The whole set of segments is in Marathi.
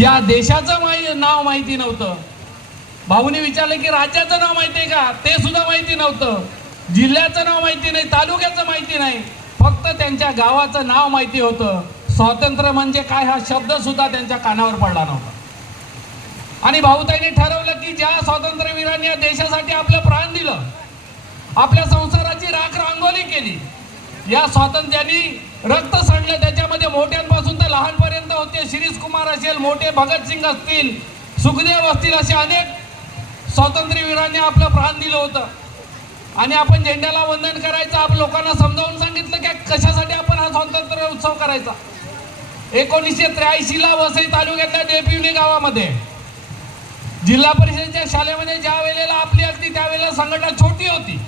या देशाचं माहि नाव माहिती नव्हतं. भाऊनी विचारलं की राज्याचं नाव माहिती आहे का? ते सुद्धा माहिती नव्हतं. जिल्ह्याचं नाव माहिती नाही तालुक्याचं माहिती नाही. फक्त त्यांच्या गावाचं नाव माहिती होतं. स्वातंत्र्य म्हणजे काय हा शब्द सुद्धा त्यांच्या कानावर पडला नव्हता. आणि भाऊताईने ठरवलं की ज्या स्वातंत्र्यवीरांनी या देशासाठी आपलं प्राण दिलं आपल्या संसाराची राख रांगोली केली या स्वातंत्र्याने रक्त सांडलं. त्याच्यामध्ये मोठ्यांपासून तर लहानपर्यंत होते. शिरीष कुमार असेल मोठे भगतसिंग असतील सुखदेव असतील असे अनेक स्वातंत्र्यवीरांनी आपलं प्राण दिलं होतं. आणि आपण झेंड्याला वंदन करायचं आपण लोकांना समजावून सांगितलं की कशासाठी आपण हा स्वातंत्र्य उत्सव करायचा? एकोणीसशे त्र्याऐंशीला वसई तालुक्यातल्या देपिवली गावामध्ये जिल्हा परिषदेच्या शाळेमध्ये ज्या वेळेला आपली अगदी त्यावेळेला संघटना छोटी होती.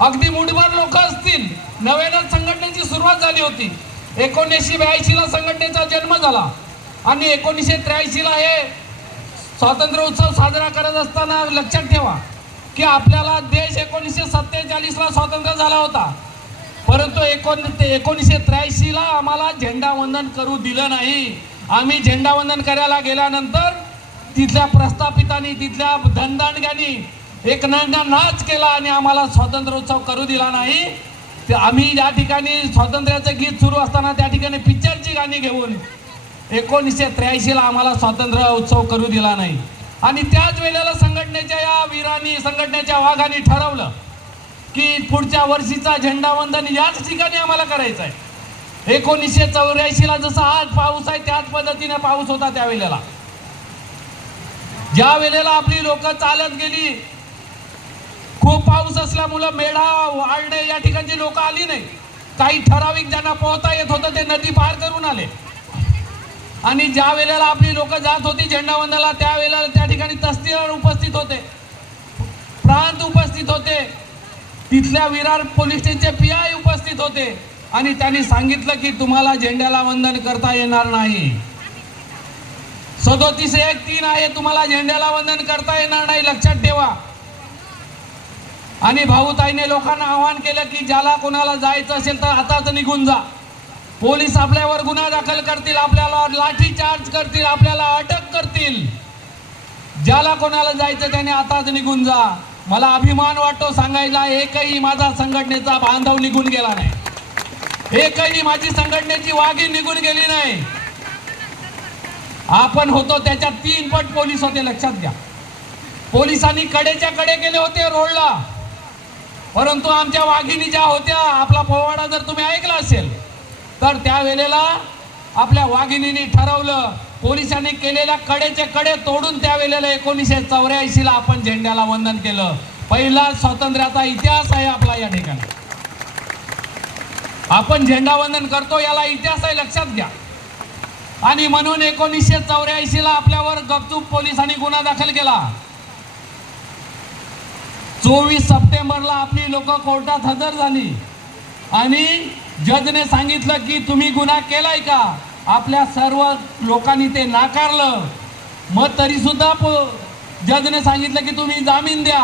अगदी मुठभर लोक असतील. नव्यानं संघटनेची सुरुवात झाली होती. एकोणीसशे ब्याऐंशी ला संघटनेचा जन्म झाला. आणि एकोणीसशे त्र्याऐंशी ला हे स्वातंत्र्य उत्सव साजरा करत असताना लक्षात ठेवा की आपल्याला देश एकोणीसशे सत्तेचाळीस ला स्वातंत्र्य झाला होता. परंतु एकोण एकोणीसशे त्र्याऐंशी ला आम्हाला झेंडावंदन करू दिलं नाही. आम्ही झेंडावंदन करायला गेल्यानंतर तिथल्या प्रस्थापितांनी तिथल्या धनदांडग्यांनी एक नाच केला आणि आम्हाला स्वातंत्र्य उत्सव करू दिला नाही. ते आम्ही या ठिकाणी स्वातंत्र्याचं गीत सुरू असताना त्या ठिकाणी पिक्चरची गाणी घेऊन एकोणीसशे त्र्याऐंशीला आम्हाला स्वातंत्र्य उत्सव करू दिला नाही. आणि त्याच वेळेला संघटनेच्या या वीरांनी संघटनेच्या वाघांनी ठरवलं की पुढच्या वर्षीचा झेंडावंदन याच ठिकाणी आम्हाला करायचं आहे एकोणीसशे चौऱ्याऐंशीला जसा आज पाऊस आहे त्याच पद्धतीने पाऊस होता त्यावेळेला ज्या वेळेला आपली लोक चालत गेली पाऊस असल्यामुळं मेढा वाळणे या ठिकाणची लोक आली नाही. काही ठराविक ज्यांना पोहता येत होतं ते नदी पार करून आले. आणि ज्या वेळेला आपली लोक जात होती झेंडावंदनाला त्या वेळेला त्या ठिकाणी तस्तीवर उपस्थित होते. प्रांत उपस्थित होते. तिथल्या विरार पोलीस स्टेशनचे पी आय उपस्थित होते. आणि त्यांनी सांगितलं की तुम्हाला झेंड्याला वंदन करता येणार नाही. सदोतीस एक तीन आहे तुम्हाला झेंड्याला वंदन करता येणार नाही लक्षात ठेवा. आणि भाऊताईने लोकांना आवाहन केलं की ज्याला कोणाला जायचं असेल तर आताच निघून जा. पोलीस आपल्यावर गुन्हा दाखल करतील आपल्याला लाठी चार्ज करतील आपल्याला अटक करतील. ज्याला कोणाला जायचं त्याने आताच निघून जा. मला अभिमान वाटतो सांगायला एकही माझा संघटनेचा बांधव निघून गेला नाही. एकही माझी संघटनेची वाघी निघून गेली नाही. आपण होतो त्याच्यात तीन पट पोलीस होते लक्षात घ्या. पोलिसांनी कडेच्या कडे गेले होते रोडला. परंतु आमच्या वाघिणी ज्या होत्या आपला पोवाडा जर तुम्ही ऐकला असेल तर त्यावेळेला आपल्या वाघिणीने ठरवलं पोलिसांनी केलेल्या कडेचे कडे तोडून त्यावेळेला एकोणीसशे चौऱ्याऐंशीला आपण झेंड्याला वंदन केलं. पहिला स्वातंत्र्याचा इतिहास आहे आपला या ठिकाणी. आपण झेंडा वंदन करतो याला इतिहास आहे लक्षात घ्या. आणि म्हणून एकोणीसशे चौऱ्याऐंशीला आपल्यावर गपचूप पोलिसांनी गुन्हा दाखल केला. चोवीस सप्टेंबरला आपली लोक कोर्टात हजर झाली. आणि जजने सांगितलं की तुम्ही गुन्हा केलाय का? आपल्या सर्व लोकांनी ते नाकारलं. मग तरी सुद्धा जजने सांगितलं की तुम्ही जामीन द्या.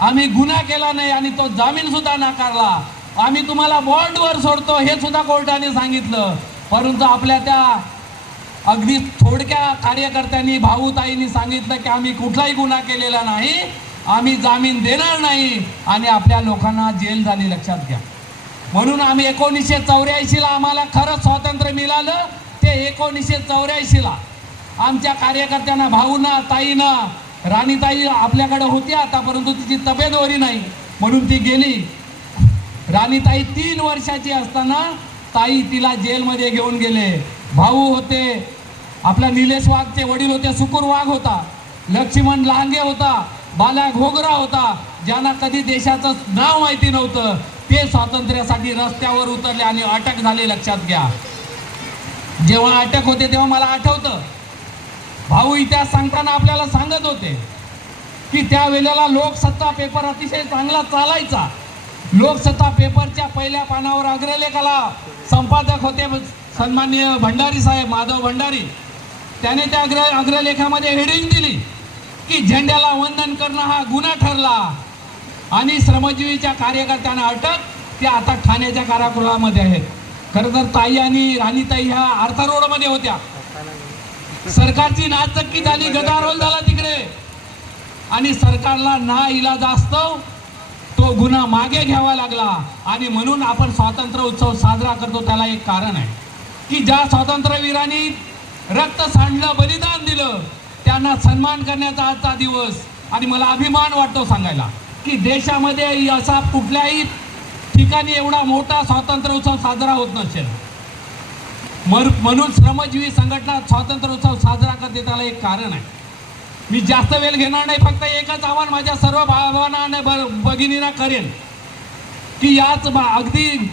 आम्ही गुन्हा केला नाही आणि तो जामीन सुद्धा नाकारला. आम्ही तुम्हाला बॉन्डवर सोडतो हे सुद्धा कोर्टाने सांगितलं. परंतु आपल्या त्या अगदी थोडक्या कार्यकर्त्यांनी भाऊताईंनी सांगितलं की आम्ही कुठलाही गुन्हा केलेला नाही. आम्ही जामीन देणार नाही आणि आपल्या लोकांना जेल झाली लक्षात घ्या. म्हणून आम्ही एकोणीसशे चौऱ्याऐंशीला आम्हाला खरंच स्वातंत्र्य मिळालं ते एकोणीसशे चौऱ्याऐंशीला. आमच्या कार्यकर्त्यांना भाऊना ताईना राणीताई आपल्याकडे होती आता परंतु तिची तब्येत वरी नाही. म्हणून ती गेली. राणीताई तीन वर्षाची असताना ताई तिला जेलमध्ये घेऊन गेले. भाऊ होते आपला निलेश वाघचे वडील होते सुकुर वाघ होता लक्ष्मण लांगे होता बाला घोगरा होता ज्यांना कधी देशाचं नाव माहिती नव्हतं. ते स्वातंत्र्यासाठी रस्त्यावर उतरले आणि अटक झाले लक्षात घ्या. जेव्हा अटक होते तेव्हा मला आठवतं. भाऊ इतिहास सांगताना आपल्याला सांगत होते की त्या वेळेला लोकसत्ता पेपर अतिशय चांगला चालायचा. लोकसत्ता पेपरच्या पहिल्या पानावर अग्रलेखाला संपादक होते सन्माननीय भंडारी साहेब माधव भंडारी. त्याने त्या अग्र अग्रलेखामध्ये हेडिंग दिली. की झेंड्याला वंदन करणं हा गुन्हा ठरला. आणि श्रमजीवीच्या कार्यकर्त्यांना अटक त्या आता ठाण्याच्या कारागृहामध्ये आहेत. खरं तर ताई आणि राणीताई ह्या आर्था रोडमध्ये होत्या. सरकारची नाचक्की झाली गदारोल झाला तिकडे. आणि सरकारला ना इलाज असतो तो गुन्हा मागे घ्यावा लागला. आणि म्हणून आपण स्वातंत्र्य उत्सव साजरा करतो त्याला एक कारण आहे. की ज्या स्वातंत्र्यवीरांनी रक्त सांडलं बलिदान दिलं त्यांना सन्मान करण्याचा आजचा दिवस. आणि मला अभिमान वाटतो सांगायला की देशामध्ये असा कुठल्याही ठिकाणी एवढा मोठा स्वातंत्र्य उत्सव साजरा होत नसेल. मर- म्हणून श्रमजीवी संघटना स्वातंत्र्य उत्सव साजरा करते त्याला एक कारण आहे. मी जास्त वेळ घेणार नाही फक्त एकच आव्हान माझ्या सर्व भावांना आणि ब- भगिनींना करेन. की याच अगदी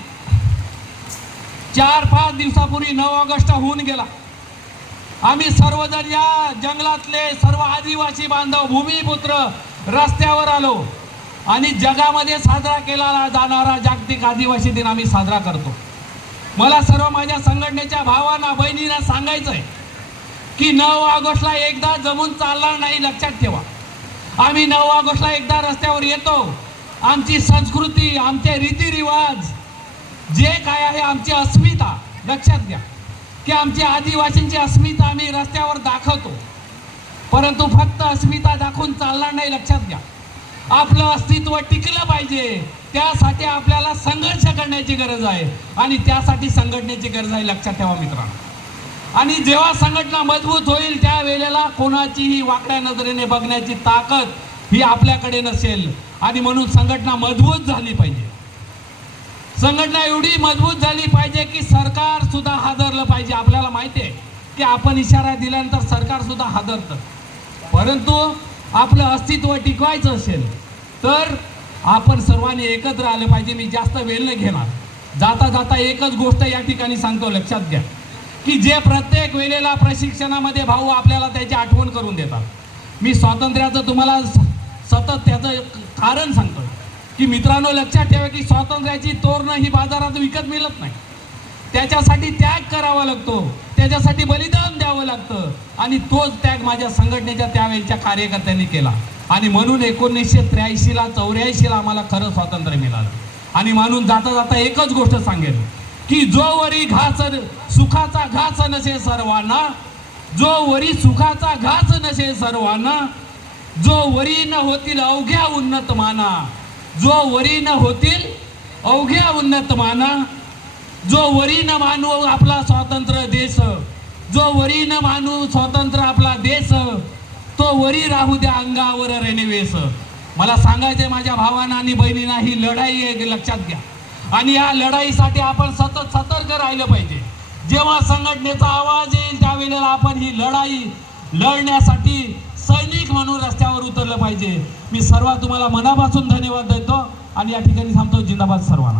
चार पाच दिवसापूर्वी नऊ ऑगस्ट होऊन गेला. आम्ही सर्वजण या जंगलातले सर्व आदिवासी बांधव भूमिपुत्र रस्त्यावर आलो आणि जगामध्ये साजरा केला जाणारा जागतिक आदिवासी दिन आम्ही साजरा करतो. मला सर्व माझ्या संघटनेच्या भावांना बहिणींना सांगायचं आहे की नऊ ऑगस्टला एकदा जमून चालणार नाही लक्षात ठेवा. आम्ही नऊ ऑगस्टला एकदा रस्त्यावर येतो. आमची संस्कृती आमचे रीतिरिवाज जे काय आहे आमची अस्मिता लक्षात घ्या. की आमची आदिवासींची अस्मिता आम्ही रस्त्यावर दाखवतो. परंतु फक्त अस्मिता दाखवून चालणार नाही लक्षात घ्या. आपलं अस्तित्व टिकलं पाहिजे. त्यासाठी आपल्याला संघर्ष करण्याची गरज आहे. आणि त्यासाठी संघटनेची गरज आहे लक्षात ठेवा मित्रांनो. आणि जेव्हा संघटना मजबूत होईल त्या वेळेला कोणाचीही वाकड्या नजरेने बघण्याची ताकद ही आपल्याकडे नसेल. आणि म्हणून संघटना मजबूत झाली पाहिजे. संघटना एवढी मजबूत झाली पाहिजे की सरकार सुद्धा हादरलं पाहिजे. आपल्याला माहिती आहे की आपण इशारा दिल्यानंतर सरकार सुद्धा हादरतं. परंतु आपलं अस्तित्व टिकवायचं असेल तर आपण सर्वांनी एकत्र आलं पाहिजे. मी जास्त वेळ नाही घेणार. जाता जाता एकच गोष्ट या ठिकाणी सांगतो लक्षात घ्या. की जे प्रत्येक वेळेला प्रशिक्षणामध्ये भाऊ आपल्याला त्याची आठवण करून देतात. मी स्वातंत्र्याचं तुम्हाला स- सतत त्याचं कारण सांगतो. की मित्रांनो लक्षात ठेवा की स्वातंत्र्याची तोरणं ही बाजारात विकत मिळत नाही. त्याच्यासाठी त्याग करावा लागतो. त्याच्यासाठी बलिदान द्यावं लागतं. आणि तोच त्याग माझ्या संघटनेच्या त्यावेळेच्या कार्यकर्त्यांनी केला. आणि म्हणून एकोणीसशे त्र्याऐंशीला चौऱ्याऐंशीला आम्हाला खरं स्वातंत्र्य मिळालं. आणि म्हणून जाता जाता एकच गोष्ट सांगेल की जो वरी घास सुखाचा घास नसे सर्वांना जो वरी सुखाचा घास नसे सर्वांना जो वरी न होतील अवघ्या उन्नत माना जो वरी न होतील अवघ्या उन्नत माना. जो वरी न मानू आपला स्वातंत्र्य देश जो वरी न मानू स्वातंत्र्य आपला देश तो वरी राहू द्या अंगावर रेणवेस मला सांगायचंय माझ्या भावांना आणि बहिणींना ही लढाई आहे लक्षात घ्या. आणि या लढाईसाठी आपण सतत सतर्क राहिलं पाहिजे. जेव्हा संघटनेचा आवाज येईल त्यावेळेला आपण ही लढाई लढण्यासाठी सैनिक म्हणून रस्त्यावर उतरलं पाहिजे. मी सर्व तुम्हाला मनापासून धन्यवाद देतो आणि या ठिकाणी थांबतो. जिंदाबाद सर्वांना.